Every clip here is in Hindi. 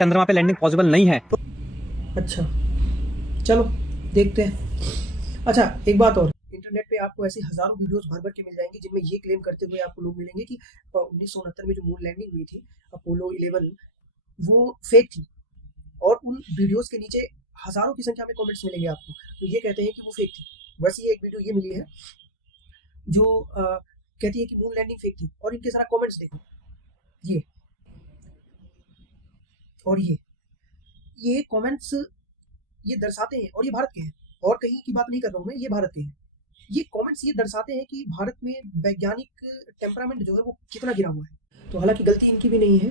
चंद्रमा पे लैंडिंग पॉसिबल नहीं है। अच्छा, चलो देखते हैं। अच्छा, एक बात और, इंटरनेट पे आपको ऐसी हज़ारों वीडियोज़ भर-भर के मिल जाएँगी जिनमें ये क्लेम करते हुए आपको लोग मिलेंगे कि 1969 में जो मून लैंडिंग हुई थी, अपोलो 11, वो फेक थी। और उन वीडियोज़ के नीचे हज़ारों की संख्या में कमेंट्स मिलेंगे आपको, तो ये कहते हैं कि वो फेक थी। वैसे ही एक वीडियो ये मिली है जो कहती है कि मून लैंडिंग फेक थी, और इनके ज़रा कमेंट्स देखो, ये और ये कमेंट्स ये दर्शाते हैं, और ये भारत के हैं, और कहीं की बात नहीं कर रहा हूँ मैं, ये भारत के हैं। ये कमेंट्स ये दर्शाते हैं कि भारत में वैज्ञानिक टेम्परामेंट जो है वो कितना गिरा हुआ है। तो हालाँकि गलती इनकी भी नहीं है,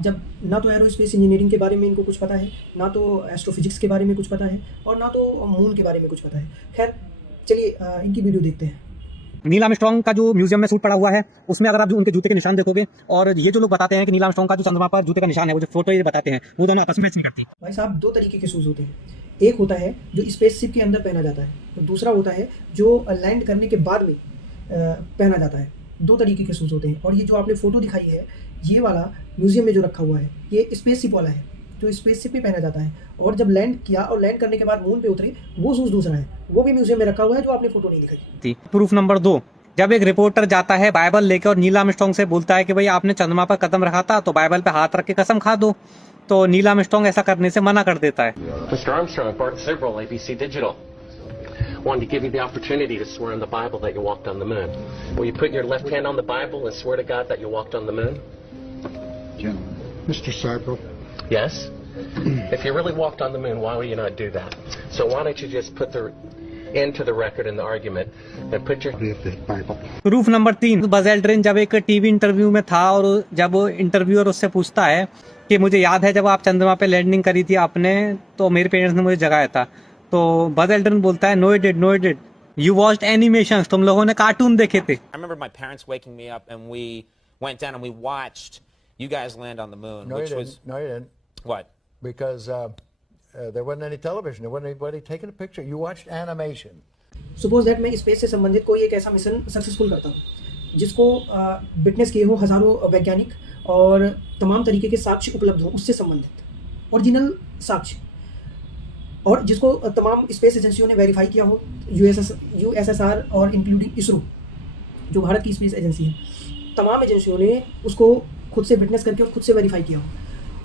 जब ना तो एरोस्पेस इंजीनियरिंग के बारे में इनको कुछ पता है, ना तो एस्ट्रोफिजिक्स के बारे में कुछ पता है, और ना तो मून के बारे में कुछ पता है। खैर चलिए इनकी वीडियो देखते हैं। नील आर्मस्ट्रांग का जो म्यूजियम में सूट पड़ा हुआ है, उसमें अगर आप जो उनके जूते के निशान देखोगे, और ये जो लोग बताते हैं कि नील आर्मस्ट्रांग का जो चंद्रमा पर जूते का निशान है, वो जो फोटो ये बताते हैं, वो दोनों आपस में मैच नहीं करती। भाई साहब, दो तरीके के शूज़ होते हैं। एक होता है जो स्पेसशिप के अंदर पहना जाता है, और दूसरा होता है जो लैंड करने के बाद में पहना जाता है। दो तरीके के शूज़ होते हैं, और ये जो आपने फ़ोटो दिखाई है, ये वाला म्यूज़ियम में जो रखा हुआ है, ये स्पेसशिप वाला है, जो स्पेसशिप में पहना जाता है। और जब लैंड किया और लैंड करने के बाद मून पे उतरे, वो शूज़ दूसरा है, वो भी म्यूज़ियम में रखा हुआ है, जो आपने फ़ोटो नहीं दिखाई। प्रूफ नंबर 2, जब एक रिपोर्टर जाता है बाइबल लेकर और नील आर्मस्ट्रांग से बोलता है कि भाई आपने चंद्रमा पर कदम रखा था, तो बाइबल पे हाथ रख के कसम खा दो, तो नील आर्मस्ट्रांग ऐसा करने से मना कर देता है। Mr. Armstrong, Bart Sibrel, ABC Digital. Wanted to give you the opportunity to swear on the Bible that you walked on the moon. Will you put your left hand on the Bible and swear to God that you walked on the moon? Mr. Seibel. Yes? If you really walked on the moon, why would you not do that? So why don't you just put the into the record in the argument and put your Bible. Proof number 3, Buzz Aldrin जब एक टीवी इंटरव्यू में था, और जब इंटरव्यूअर उससे पूछता है कि मुझे याद है जब आप चंद्रमा पे लैंडिंग करी थी आपने, तो मेरे पेरेंट्स ने मुझे जगाया था, तो बज एल्ड्रिन बोलता है no it did, you watched animations, तुम लोगों ने कार्टून देखे थे। I remember my parents waking me up and we went down and we watched you guys land on the moon, No, which you was didn't. No, you didn't. what? Because there wasn't any television. There wasn't anybody taking a picture. You watched animation. Suppose that मैं स्पेस से संबंधित कोई एक ऐसा मिशन सक्सेसफुल करता हूँ जिसको विटनेस किए हो हज़ारों वैज्ञानिक, और तमाम तरीके के साक्ष्य उपलब्ध हो उससे संबंधित, ओरिजिनल साक्ष्य, और जिसको तमाम स्पेस एजेंसियों ने वेरीफाई किया हो, यूएसएसआर और इंक्लूडिंग इसरो, जो भारत की स्पेस एजेंसी है, तमाम एजेंसियों ने उसको खुद से विटनेस करके और खुद से वेरीफाई किया हो।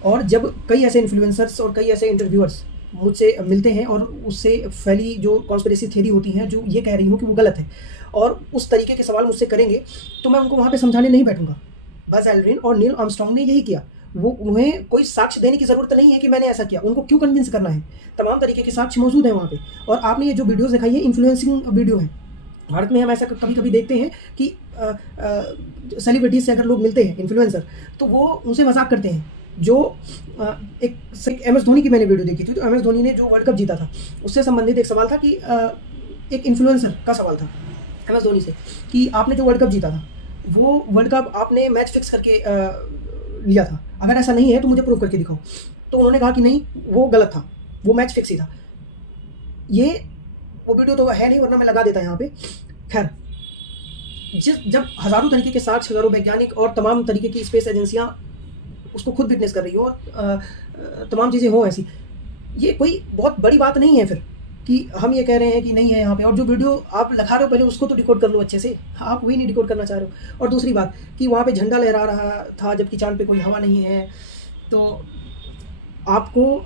और जब कई ऐसे इन्फ्लुएंसर्स और कई ऐसे इंटरव्यूअर्स मुझसे मिलते हैं और उससे फैली जो कॉन्स्पिरेसी थ्योरी होती हैं, जो ये कह रही हूँ कि वो गलत है, और उस तरीके के सवाल मुझसे करेंगे, तो मैं उनको वहाँ पे समझाने नहीं बैठूंगा। बज एल्ड्रिन और नील आर्मस्ट्रांग ने यही किया। वो उन्हें कोई साक्ष्य देने की ज़रूरत नहीं है कि मैंने ऐसा किया, उनको क्यों कन्विंस करना है, तमाम तरीके के साक्ष्य मौजूद हैं वहाँ पे। और आपने ये जो वीडियोज़ दिखाई है, इन्फ्लुएंसिंग वीडियो है। भारत में हम ऐसा कभी कभी देखते हैं कि सेलिब्रिटीज से अगर लोग मिलते हैं, इन्फ्लुएंसर, तो वो उनसे मजाक करते हैं। जो एक MS धोनी की मैंने वीडियो देखी थी, तो MS धोनी ने जो वर्ल्ड कप जीता था, उससे संबंधित एक सवाल था कि एक इन्फ्लुएंसर का सवाल था MS धोनी से कि आपने जो वर्ल्ड कप जीता था, वो वर्ल्ड कप आपने मैच फिक्स करके लिया था, अगर ऐसा नहीं है तो मुझे प्रूव करके दिखाओ। तो उन्होंने कहा कि नहीं, वो गलत था, वो मैच फिक्स ही था। ये वो वीडियो तो है नहीं, वरना मैं लगा देता यहाँ पे। खैर, जब हज़ारों तरीके के साक्ष्य, हज़ारों वैज्ञानिक और तमाम तरीके की स्पेस एजेंसियाँ उसको खुद विटनेस कर रही हो, और तमाम चीज़ें हों ऐसी, ये कोई बहुत बड़ी बात नहीं है फिर कि हम ये कह रहे हैं कि नहीं है यहाँ पे। और जो वीडियो आप लगा रहे हो, पहले उसको तो डिकोड कर लो अच्छे से, आप वही नहीं डिकोड करना चाह रहे हो। और दूसरी बात कि वहाँ पे झंडा लहरा रहा था जबकि चांद पे कोई हवा नहीं है, तो आपको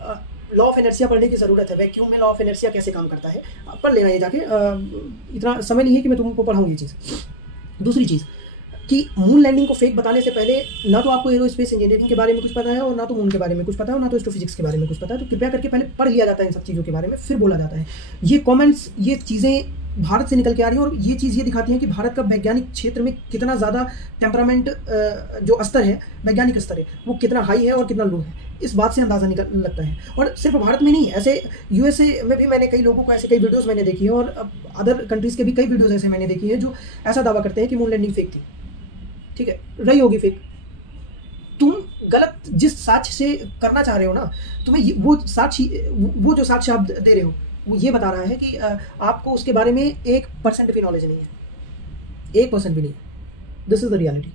लॉ ऑफ इनर्शिया पढ़ने की ज़रूरत है। वैक्यूम में लॉ ऑफ इनर्शिया कैसे काम करता है, आप पढ़ लेना ये जाके, इतना समय नहीं है कि मैं तुमको पढ़ाऊँ ये चीज़। दूसरी चीज़ कि मून लैंडिंग को फेक बताने से पहले ना तो आपको एरोस्पेस इंजीनियरिंग के बारे में कुछ पता है, और ना तो मून के बारे में कुछ पता है, और ना तो एस्ट्रोफिजिक्स के बारे में कुछ पता है। तो कृपया करके पहले पढ़ लिया जाता है इन सब चीज़ों के बारे में, फिर बोला जाता है। ये कमेंट्स, ये चीज़ें भारत से निकल के आ रही हैं, और ये चीज़ ये दिखाती हैं कि भारत का वैज्ञानिक क्षेत्र में कितना ज़्यादा टेम्परामेंट, जो स्तर है, वैज्ञानिक स्तर है, वो कितना हाई है और कितना लो है। इस बात से अंदाज़ा निकल लगता है। और सिर्फ भारत में नहीं, ऐसे USA में भी मैंने कई लोगों को, ऐसे कई वीडियोज़ मैंने देखी है, और अदर कंट्रीज़ के भी कई वीडियोज़ ऐसे मैंने देखी है जो ऐसा दावा करते हैं कि मून लैंडिंग फेक थी। ठीक है, रही होगी फेक। तुम गलत जिस साक्ष्य से करना चाह रहे हो ना, तुम्हें वो जो साक्ष्य आप दे रहे हो, वो ये बता रहा है कि आपको उसके बारे में 1% भी नॉलेज नहीं है, 1% भी नहीं है। This is the reality.